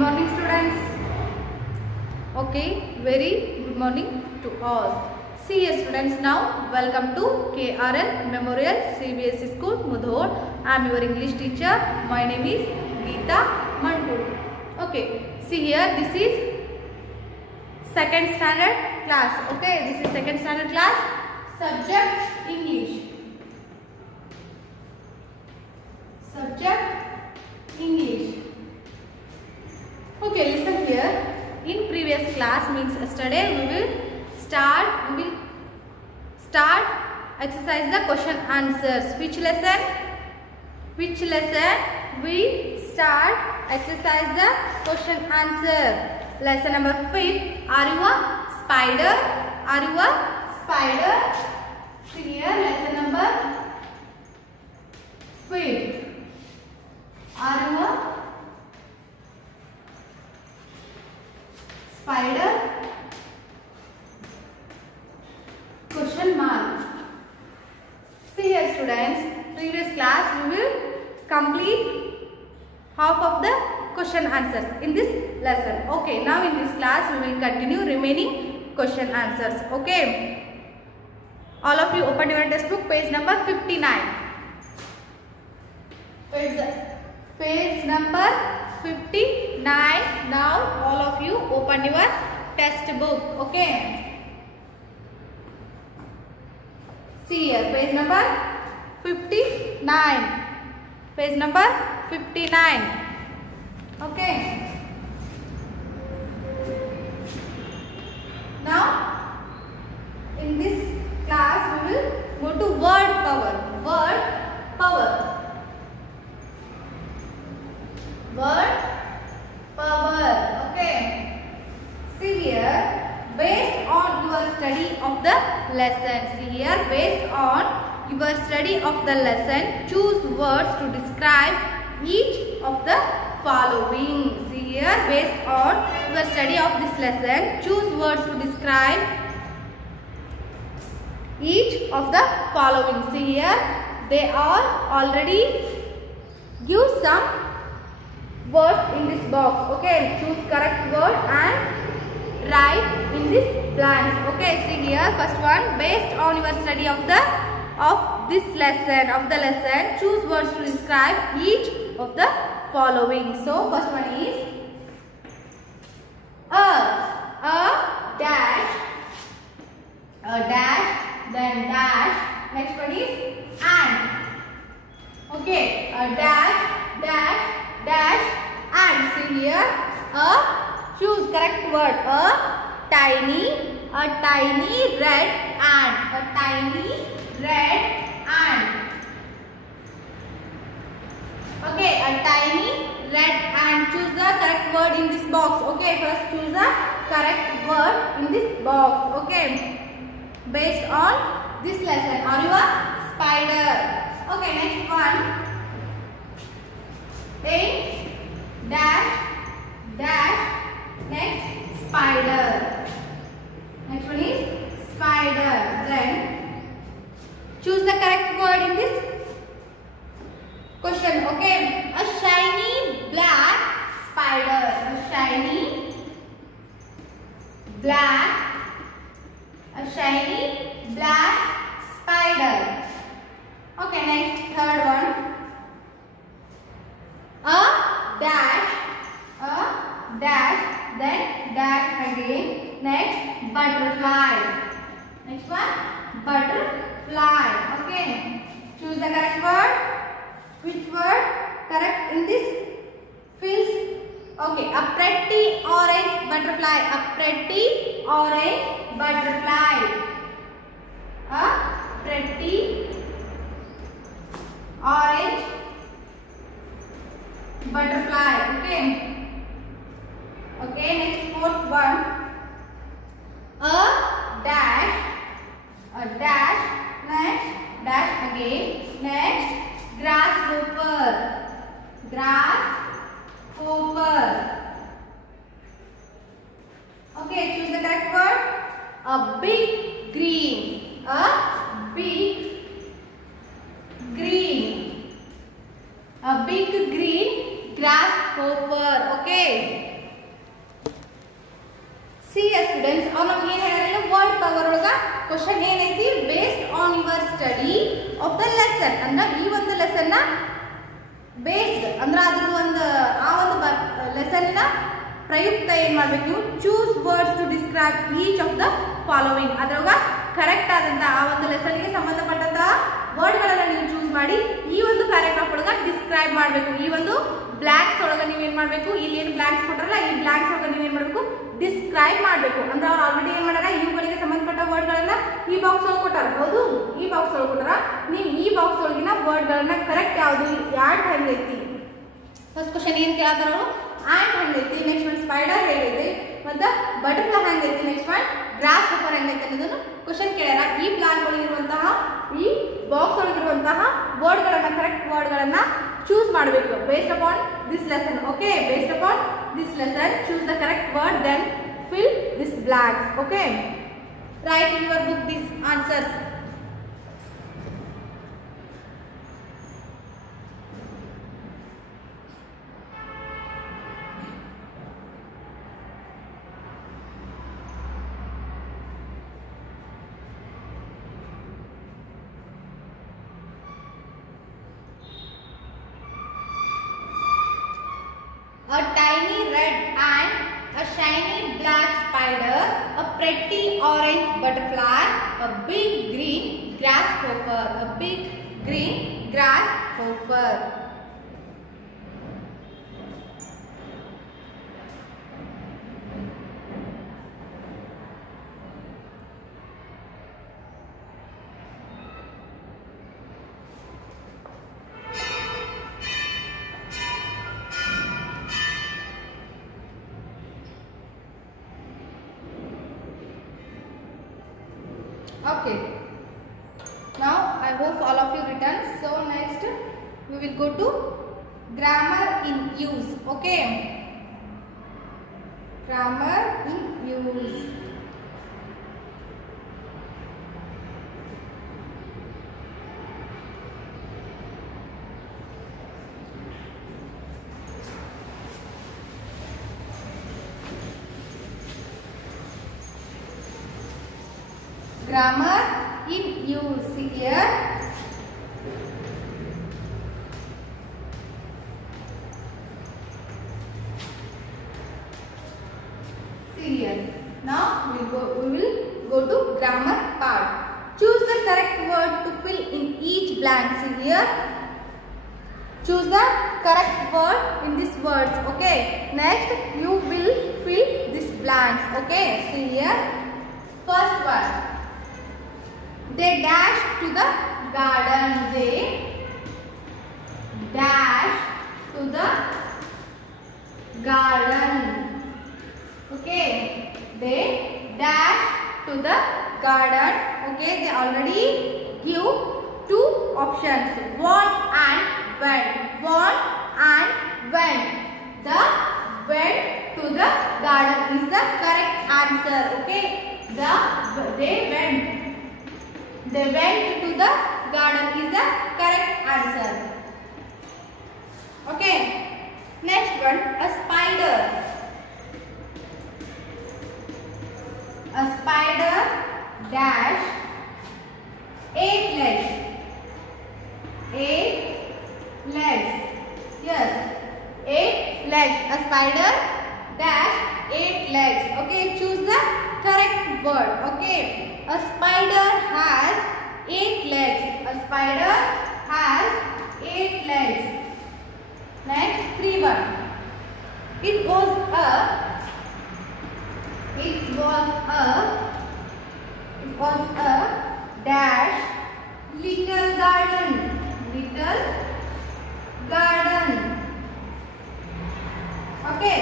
morning students. Okay, very good morning to all. See here students, now welcome to KRL Memorial CBSE School Mudhol. I am your English teacher. My name is Geeta Mantu. Okay, see here, this is second standard class. Okay, this is second standard class. Subject English. Subject English. Okay, listen here. In previous class, means yesterday, we will start exercise the question answers. Which lesson? Which lesson? We start exercise the question answer. Lesson number 5. Are you a spider? Are you a spider? See here, lesson number 5. Are you a spider? Question mark. See here students, previous class we will complete half of the question answers in this lesson. Okay, now in this class we will continue remaining question answers. Okay, all of you open your textbook, page number 59. Page number 59. Now all of you open your textbook. Okay. See here, page number 59. Page number 59. Okay. Now in this class we will go to word power. Word power. Word power. Okay. See here, based on your study of the lesson. See here, based on your study of the lesson, choose words to describe each of the following. See here, based on your study of this lesson, choose words to describe each of the following. See here, they are already give some words in this box. Okay, choose correct word and write in this blanks. Okay, see here, first one, based on your study of this lesson, choose words to describe each of the following. So first one is a dash, then dash. Next one is and. Okay, a dash and. See here, choose correct word. A tiny red ant. A tiny red ant. Okay, a tiny red ant. Choose the correct word in this box. Okay, first choose the correct word in this box. Okay, based on this lesson. Are you a spider? Okay, next one. A dash. Next, spider. Next one is spider. Then choose the correct word in this question. Okay, a shiny black spider. A shiny black spider. Okay, next, third one. A dash, then dash again. Next, butterfly. Next one, butterfly. Okay, choose the correct word. Which word correct in this fields? Okay, a pretty orange butterfly. A pretty orange butterfly. A pretty orange butterfly. Okay. Okay, next, fourth one. A dash. Next, dash again. Next, grasshopper. Okay, choose the correct word. A big green. A big green grasshopper. Okay. See students, और नम्गे ಏನು ಹೇಳಿರಲ್ಲ word power ಒಳಗ question ಏನೈತಿ based on your study of the lesson ಅಂದ್ರೆ ಈ ಒಂದು lesson ನ based ಅಂದ್ರೆ ಅದ್ರ ಒಂದು ಆ ಒಂದು ಲೆಸನ್ ನ ಪ್ರಯುಕ್ತ ಏನು ಮಾಡಬೇಕು ನೀವು choose words to describe each of the following ಅದರೊಳಗ ಕರೆಕ್ಟ್ ಆದಂತ ಆ ಒಂದು ಲೆಸನ್ ಗೆ ಸಂಬಂಧಪಟ್ಟಂತ ವರ್ಡ್ ಗಳನ್ನು ನೀವು ಚೂಸ್ ಮಾಡಿ ಈ ಒಂದು ಪ್ಯಾರಾಗ್ರಾಫ್ ಒಳಗ ಡಿಸ್ಕ್ರೈಬ್ ಮಾಡಬೇಕು ಈ ಒಂದು ಬ್ಲಾಂಕ್ಸ್ ಒಳಗ ನೀವು ಏನು ಮಾಡಬೇಕು ಇಲ್ಲಿ ಏನು ಬ್ಲಾಂಕ್ಸ್ ಕೊಟ್ಟರಲ್ಲ ಈ ಬ್ಲಾಂಕ್ಸ್ ಒಳಗ ನೀವು ಏನು ಮಾಡಬೇಕು ಡಿಸ್ಕ್ರೈಬ್ ಮಾಡಬೇಕು ಅಂದ್ರೆ ಅವರು ಆಲ್ರೆಡಿ ಏನು ಮಾಡ್ಯಾರ ಇವುಗಳಿಗೆ ಸಂಬಂಧಪಟ್ಟ ವರ್ಡ್ ಗಳನ್ನ ಈ ಬಾಕ್ಸ್ ಒಳಗೆ ಕೊಟ್ಟಾರ ಹೌದು ಈ ಬಾಕ್ಸ್ ಒಳಗೆ ಕೊಟ್ಟಾರ ನೀವು ಈ ಬಾಕ್ಸ್ ಒಳಗಿನ ವರ್ಡ್ ಗಳನ್ನ ಕರೆಕ್ಟ್ ಯಾವುದು ಯಾರ್ಡ್ ಹೆಂಗೈತಿ ಫಸ್ಟ್ ಕ್ವೆಶ್ಚನ್ ಏನು ಕೇಳತ್ತಾರ ಅವರು ಆಂಟ್ ಹೆಂಗೈತಿ ನೆಕ್ಸ್ಟ್ ಒನ್ ಸ್ಪೈಡರ್ ಹೇಗೈತಿ ಮತ್ತೆ ಬಟರ್ಫ್ಲೈ ಹೆಂಗೈತಿ ನೆಕ್ಸ್ಟ್ ಒನ್ ಗ್ರಾಸ್ ಹಾಪರ್ ಹೆಂಗೈತಿ ಅನ್ನೋದನ್ನು ಕ್ವೆಶ್ಚನ್ ಕೇಳ್ಯಾರ ಈ ಪ್ಲಾನ್ ಒಳಗಿರುವಂತಹ ಈ ಬಾಕ್ಸ್ ಒಳಗಿರುವಂತಹ ವರ್ಡ್ ಗಳನ್ನ ಕರೆಕ್ಟ್ ವರ್ಡ್ ಗಳನ್ನ choose ಮಾಡಬೇಕು based upon this lesson. Okay, based upon this lesson choose the correct word then fill this blanks. Okay, write in your book these answers. A tiny red ant, a shiny black spider, a pretty orange butterfly, a big green grasshopper, a big green grasshopper. Okay, now I hope all of you written. So next we will go to grammar in use. Okay, grammar in use. Grammar in use here. See here. Now we will go to grammar part. Choose the correct word to fill in each blank. See here. Choose the correct word in these words. Okay. Next you will fill these blanks. Okay. See here. First one. They dash to the garden. They dash to the garden. Okay. They dash to the garden. Okay. They already give two options. Want and when. Want and when. The went to the garden is the correct answer. Okay. They went to the garden is the correct answer. Okay. Next one, a spider. A spider dash 8 legs. 8 legs. Yes. 8 legs. A spider dash 8 legs. Okay. Choose the correct word. Okay. A spider has 8 legs. A spider has 8 legs. Next, 3-1. It was a dash little garden. Little garden. Okay.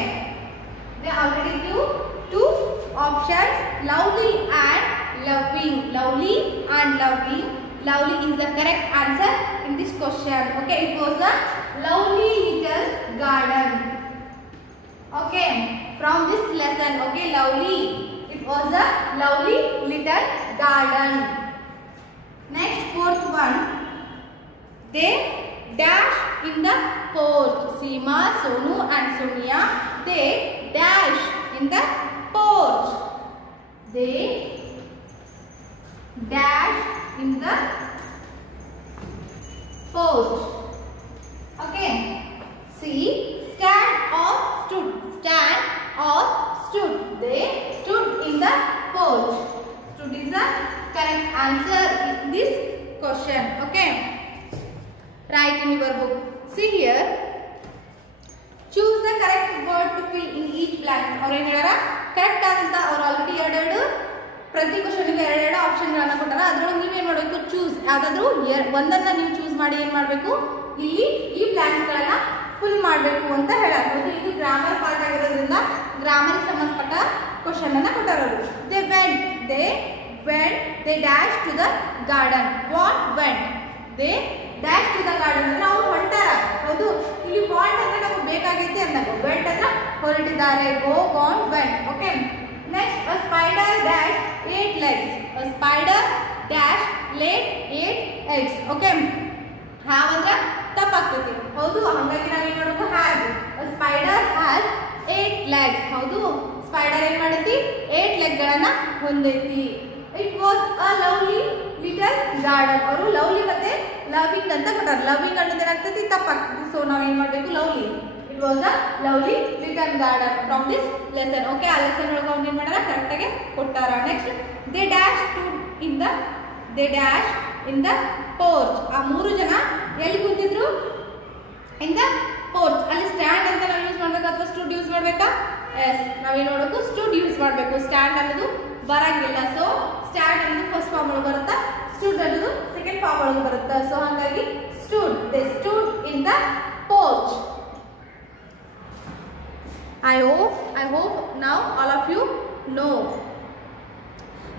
They already give two options, lovely and loving. Lovely and loving. Lovely is the correct answer in this question. Okay, it was a lovely little garden. Okay, from this lesson. Okay, lovely. It was a lovely little garden. Next, 4th one. They dash in the porch. Seema, Sonu and Sonia, they dash in the porch. They dash in the porch. Okay. See, stand or stood. Stand or stood. They stood in the porch. Stood is the correct answer in this question. Okay. Write in your book. See here. Choose the correct word to fill in each blank. और ಏನು ಹೇಳಾರ correct ಆದಂತ ಅವರು already ಎರಡು ಪ್ರತಿ question ಗೆ ಎರಡು option ಗಳನ್ನು ಕೊಟ್ಟಾರ. ಅದರೊಳಗೆ ನೀವು ಏನು ಮಾಡಬೇಕು, ಚೂಸ್ ಯಾವ್ದಾದ್ರು ಒಂದನ್ನ ನೀವು ಚೂಸ್ ಮಾಡಿ ಏನು ಮಾಡಬೇಕು, ಇಲ್ಲಿ ಈ ಬ್ಲಾಂಕ್ಸ್ ಗಳನ್ನ ಫುಲ್ ಮಾಡಬೇಕು ಅಂತ ಹೇಳಬಹುದು. ಇದು ಗ್ರಾಮರ್ ಪಾರ್ಟ್ ಆಗಿರೋದ್ರಿಂದ ಗ್ರಾಮರ್ ಸಂಬಂಧಪಟ್ಟ ಕ್ವೆಶ್ಚನ್ ಅನ್ನ ಕೊಟ್ಟಾರ ಅವರು. they went they dash to the garden. what went? they dash to the garden ಅಂದ್ರೆ ಅವರು ಹೊರಟಾರ. ಹೌದು, ಇಲ್ಲಿ ವಾಂಟ್ ಅಂದ್ರೆ ನಮಗೆ ಬೇಕಾಗೈತಿ ಅಂದಾಗ, ವೆಂಟ್ ಅಂದ್ರೆ ಹೊರಟಿದ್ದಾರೆ. go gone went. okay. next, a spider dash 8 legs. a spider dash laid 8 eggs. okay. have ಅಂದ್ರೆ ತಪ್ಪಾಗ್ತೈತಿ. ಹೌದು, ಹಾಗಾಗಿ ನಾವು ಏನು ಮಾಡಬೇಕು, has. a spider has 8 legs. ಹೌದು, ಸ್ಪೈಡರ್ ಏನು ಮಾಡೈತಿ, 8 ಲೆಗ್ ಗಳನ್ನ ಹೊಂದೈತಿ. it was a lovely little garden. ಅವರು ಲವ್ಲಿ ಮತ್ತೆ ಲವಿಂಗ್ ಅಂತ ಕೊಟ್ಟಾರ. ಲವಿಂಗ್ ಅನ್ನೋದು ಏನಾಗ್ತೈತಿ, ತಪ್ಪಾಗ್ತೈತಿ. ಸೊ ನಾವು ಏನು ಮಾಡಬೇಕು, lovely. it was a lovely little garden from this lesson. okay. ಆ ಲೆಸನ್ ಒಳಗೆ ಅವ್ರು ಏನು ಮಾಡ್ಯಾರ, ಕರೆಕ್ಟ್ ಆಗಿ ಕೊಟ್ಟಾರ. Next, they dash in the porch. ಆ ಮೂರು ಜನ ಎಲ್ಲಿ ಕೂತಿದ್ರು, in the porch. ಅಲ್ಲಿ ಸ್ಟ್ಯಾಂಡ್ ಅಂತ ನಾವು ಯೂಸ್ ಮಾಡಬೇಕಾ ಅಥವಾ ಸ್ಟುಡ್ ಯೂಸ್ ಮಾಡಬೇಕಾ? ಎಸ್, ನಾವೇನು ಮಾಡಬೇಕು, ಸ್ಟುಡ್ ಯೂಸ್ ಮಾಡಬೇಕು. ಸ್ಟ್ಯಾಂಡ್ ಅನ್ನೋದು ಬರಂಗಿಲ್ಲ. ಸೊ ಸ್ಟ್ಯಾಂಡ್ ಅನ್ನೋದು ಫಸ್ಟ್ ಫಾರ್ಮ್ ಒಳಗೆ ಬರುತ್ತಾ, ಸ್ಟುಡ್ ಅನ್ನೋದು ಸೆಕೆಂಡ್ ಫಾರ್ಮ್ ಒಳಗೆ ಬರುತ್ತಾ. ಸೊ ಹಾಗಾಗಿ stood, they stood in the porch. I hope now all of you know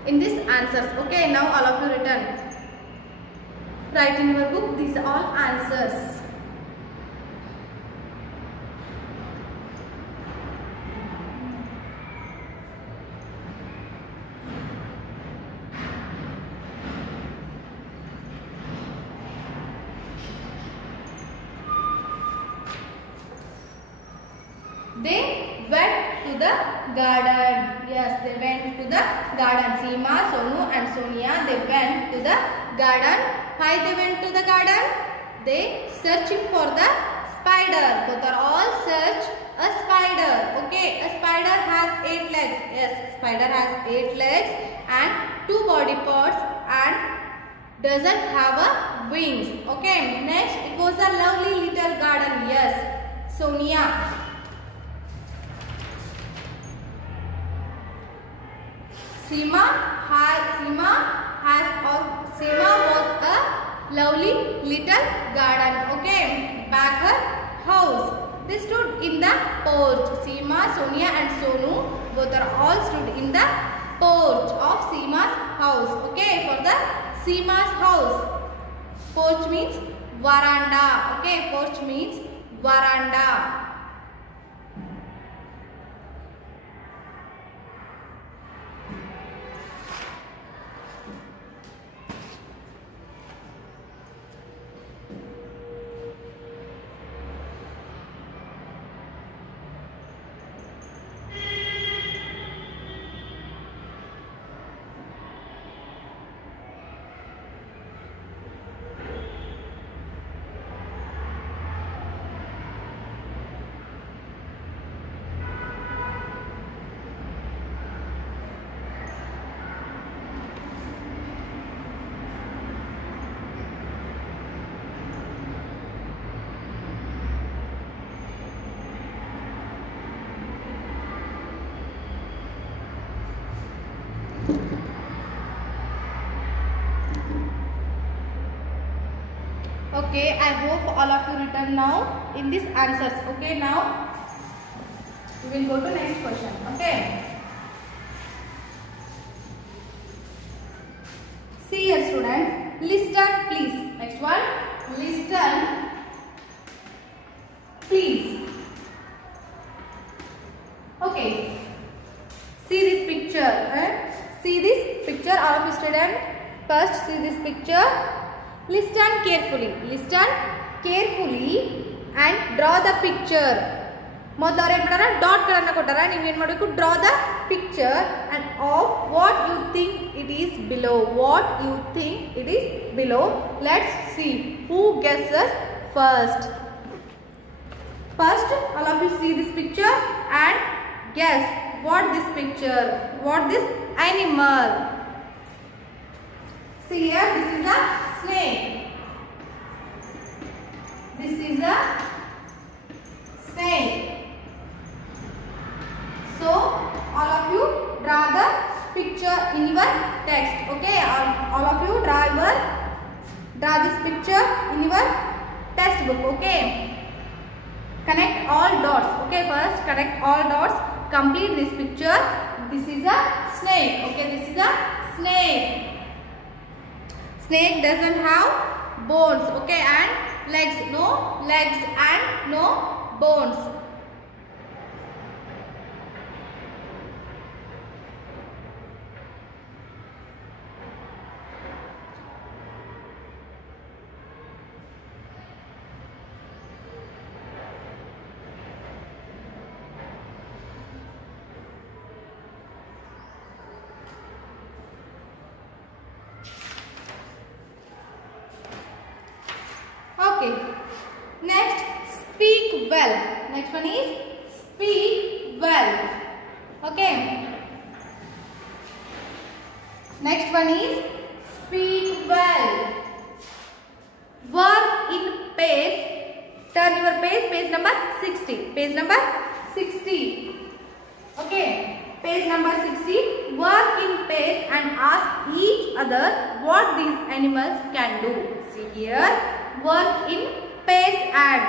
in this answers. okay. now all of you written. write in your book these are all answers. They went to the garden. yes, they went to the garden. Seema, Sonu and Sonia, they went to the garden. why they went to the garden? they searching for the spider. both are all search a spider. okay. a spider has 8 legs. yes, spider has 8 legs and 2 body parts and doesn't have a wings. okay. next, it was a lovely little garden. yes, Sonia. Seema was a lovely little garden. okay. back her house. they stood in the porch. Seema, Sonia and Sonu both are all stood in the porch of Seema's house. okay. for the Seema's house, porch means veranda. okay. porch means veranda. Okay, I hope all of you written now in these answers. okay. now we will go to next question. okay. see here students, listen please. next one, listen please. okay. see this picture. see this picture, all of you students. first see this picture. listen carefully. listen carefully and draw the picture. ಮೊದಲು ಅವ್ರು ಏನು ಮಾಡ್ಯಾರ, ಡಾಟ್ಗಳನ್ನು ಕೊಟ್ಟಾರ. ನೀವೇನು ಮಾಡಬೇಕು, draw the picture and of what you think it is below. What you think it is below. Let's see who guesses first. First, all of you see this picture and guess what this picture, what this animal. See here, this is a snake. This is a snake. So, all of you draw the picture in your text. Okay, all of you draw this picture in your textbook. Okay. Connect all dots. Okay, first connect all dots. Complete this picture. This is a snake. Okay, this is a snake. Snake doesn't have bones. Okay, and legs. No legs and no bones. Okay. Next, speak well. Next one is speak well. Okay. Next one is speak well. Work in pace. Turn your page. Page number 60. Page number 60. Okay. Page number 60. Work in pace and ask each other what these animals can do. See here. Work in pace and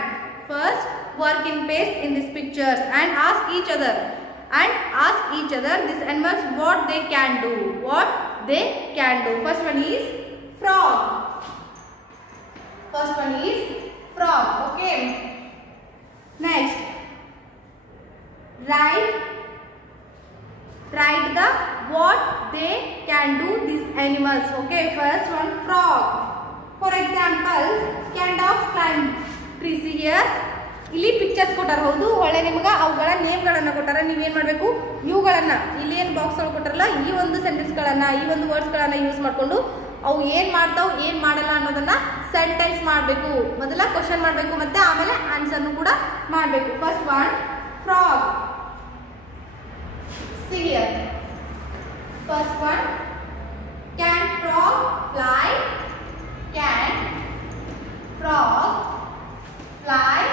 first work in pace in these pictures and ask each other these animals what they can do. What they can do. First one is frog. First one is frog. Okay. Next, write the what they can do these animals. Okay. First one, frog. For example, can dogs climb trees? Here ಇಲ್ಲಿ pictures ಕೊಟ್ಟಾರ. ಹೌದು, ಒಳ್ಳೆ ನಿಮಗೆ ಅವುಗಳ ನೇಮ್ಗಳನ್ನು ಕೊಟ್ಟಾರ. ನೀವೇನು ಮಾಡಬೇಕು, ಇವುಗಳನ್ನು ಇಲ್ಲಿ ಏನು ಬಾಕ್ಸ್ ಒಳಗೆ ಕೊಟ್ಟಾರಲ್ಲ ಈ ಒಂದು ಸೆಂಟೆನ್ಸ್ಗಳನ್ನು ಈ ಒಂದು ವರ್ಡ್ಸ್ಗಳನ್ನು ಯೂಸ್ ಮಾಡಿಕೊಂಡು ಅವು ಏನು ಮಾಡ್ತಾವೆ ಏನು ಮಾಡಲ್ಲ ಅನ್ನೋದನ್ನು ಸೆಂಟೆನ್ಸ್ ಮಾಡಬೇಕು. ಮೊದಲ ಕ್ವಶನ್ ಮಾಡಬೇಕು ಮತ್ತು ಆಮೇಲೆ ಆನ್ಸರ್ನು ಕೂಡ ಮಾಡಬೇಕು. First one, frog. See here. First one, can frog fly? Can frog fly?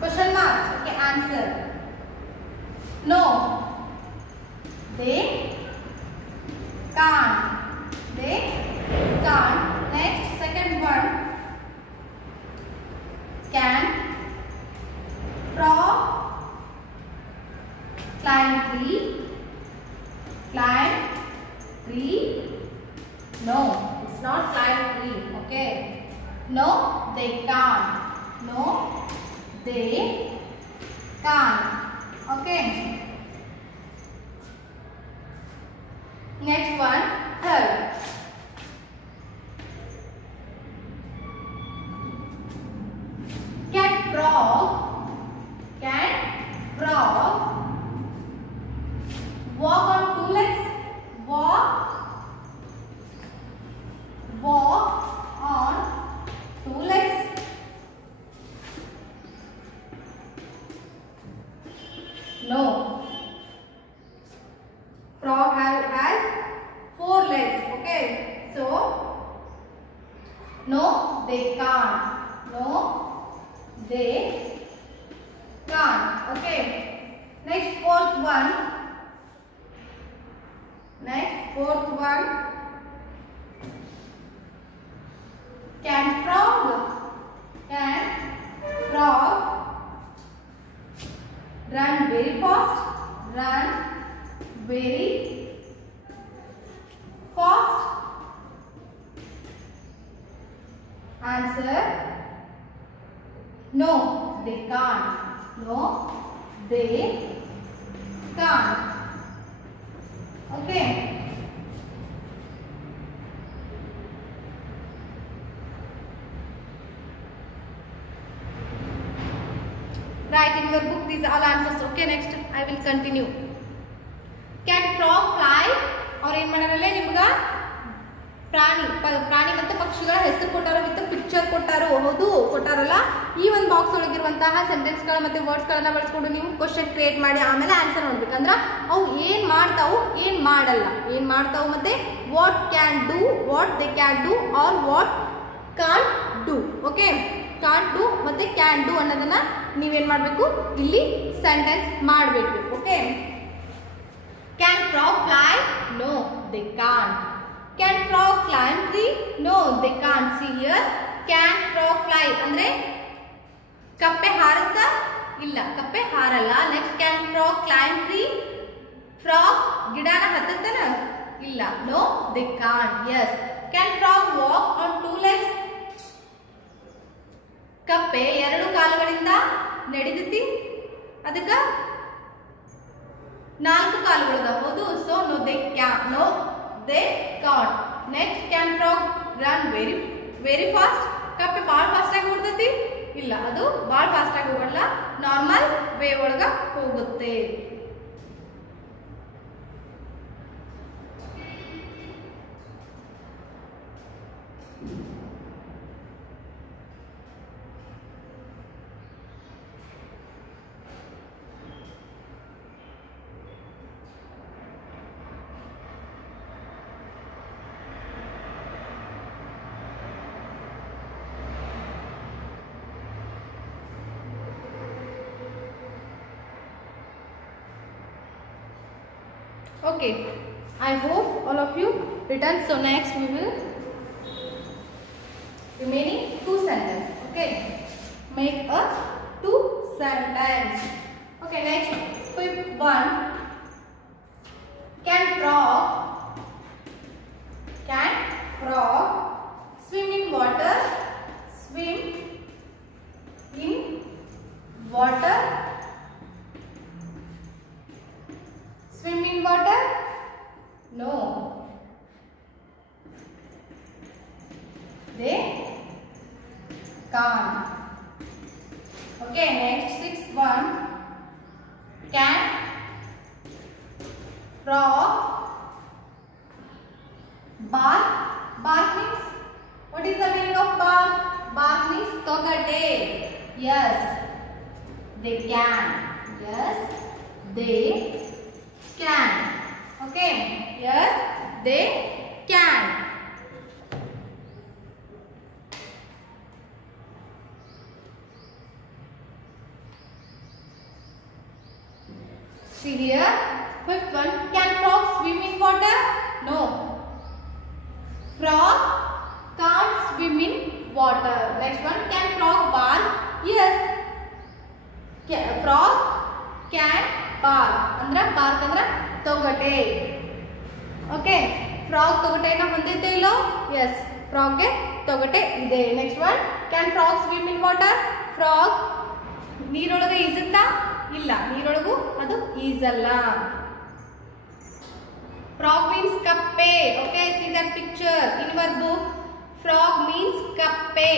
Question mark. Okay, answer. No, they can't. They can't. Next, second one. Can frog climb tree? Climb tree? No, it's not climb tree. Okay. No, they can't. No, they can't. Okay. Next one, third. Can frog walk on two legs? Walk on two legs? No. Frog has four legs. Okay. So, no, they can't. No, they can't. Okay. Next, fourth one. Can frog run very fast? Run very fast? Answer, no, they can't. No, they can't. Okay. Write in your book these all answers. Okay, next I will continue. Can frog fly? और ಏನು ಮಾಡಾರಲ್ಲ ನಿಮಗೆ ಪ್ರಾಣಿ ಮತ್ತು ಪಕ್ಷಿಗಳ ಹೆಸರು ಕೊಟ್ಟಾರೋ with picture ಕೊಟ್ಟಾರೋ ಹೌದು ಕೊಟ್ಟಾರಲ್ಲ ಈ ಒಂದು ಬಾಕ್ಸ್ ಒಳಗಿರುವಂತಹ ಸೆಂಟೆನ್ಸ್ಗಳ ಮತ್ತು ವರ್ಡ್ಸ್ಗಳನ್ನ ಬಳಸ್ಕೊಂಡು ನೀವು ಕ್ವಶನ್ ಕ್ರಿಯೇಟ್ ಮಾಡಿ ಆಮೇಲೆ ಆನ್ಸರ್ ನೋಡ್ಬೇಕಂದ್ರೆ ಅವು ಏನು ಮಾಡ್ತಾವು ಏನು ಮಾಡಲ್ಲ ಏನು ಮಾಡ್ತಾವು ಮತ್ತೆ what can do what they can do or what can't do okay can't do ಮತ್ತೆ ಕ್ಯಾನ್ ಡೂ ಅನ್ನೋದನ್ನ ನೀವೇನು ಮಾಡಬೇಕು ಇಲ್ಲಿ ಸೆಂಟೆನ್ಸ್ ಮಾಡಬೇಕು okay Can frog fly? No, they can't. Can frog climb tree? No, they can't. See here. Can frog fly? ಅಂದ್ರೆ ಕಪ್ಪೆ ಹಾರುತ್ತಾ ಇಲ್ಲ ಕಪ್ಪೆ ಹಾರಲ್ಲ. Next, can frog climb tree? Frog ಗಿಡನ ಹತ್ತುತ್ತಾನ ಇಲ್ಲ. No, they can't. Yes. Can frog walk on two legs? ಕಪ್ಪೆ ಎರಡು ಕಾಲುಗಳಿಂದ ನಡೆಯುತ್ತಿ ಅದಕ್ಕೆ ನಾಲ್ಕು ಕಾಲುಗಳು ಹೌದು so no they can't next can frog run very fast ಕಪ್ಪೆ ಭಾಳ ಫಾಸ್ಟ್ ಆಗಿ ಓಡ್ತೈತಿ ಇಲ್ಲ ಅದು ಭಾಳ ಫಾಸ್ಟ್ ಆಗಿ ಹೋಗಲ್ಲ ನಾರ್ಮಲ್ ವೇ ಒಳಗ ಹೋಗುತ್ತೆ Okay, I hope all of you written. So next we will remaining two sentences. Okay, make a two sentence. Okay, next fifth one. Can frog swim in water? Swim in water. Swim in water? No. They can't. Okay, next sixth one. Can frog bark? Bark means, what is the meaning of bark? Bark means togate. Yes, they can. Yes, they can. Okay, yes, they can. See here, fifth one. Can frog swim in water? No. Frog can't swim in water. Next one. Can frog bark? Yes. Frog can bark. Andra bark andra togate. Okay. Frog togate na hondite illo? Yes. Frog ge togate ide. Next one. Can frog swim in water? Frog ನೀರೊಳಗೆ ಈಜುತ್ತಾ ಇಲ್ಲ ನೀರೊಳಗೂ ಅದು ಈಜಲ್ಲ frog means kappe. Okay, see that picture in your book. Frog means kappe.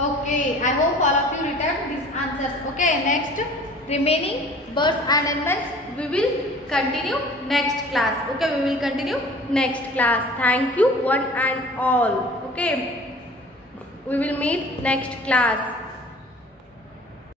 Okay, I hope all of you written these answers. Okay, next remaining birds and animals we will continue next class. Okay, we will continue next class. Thank you one and all. Okay, we will meet next class.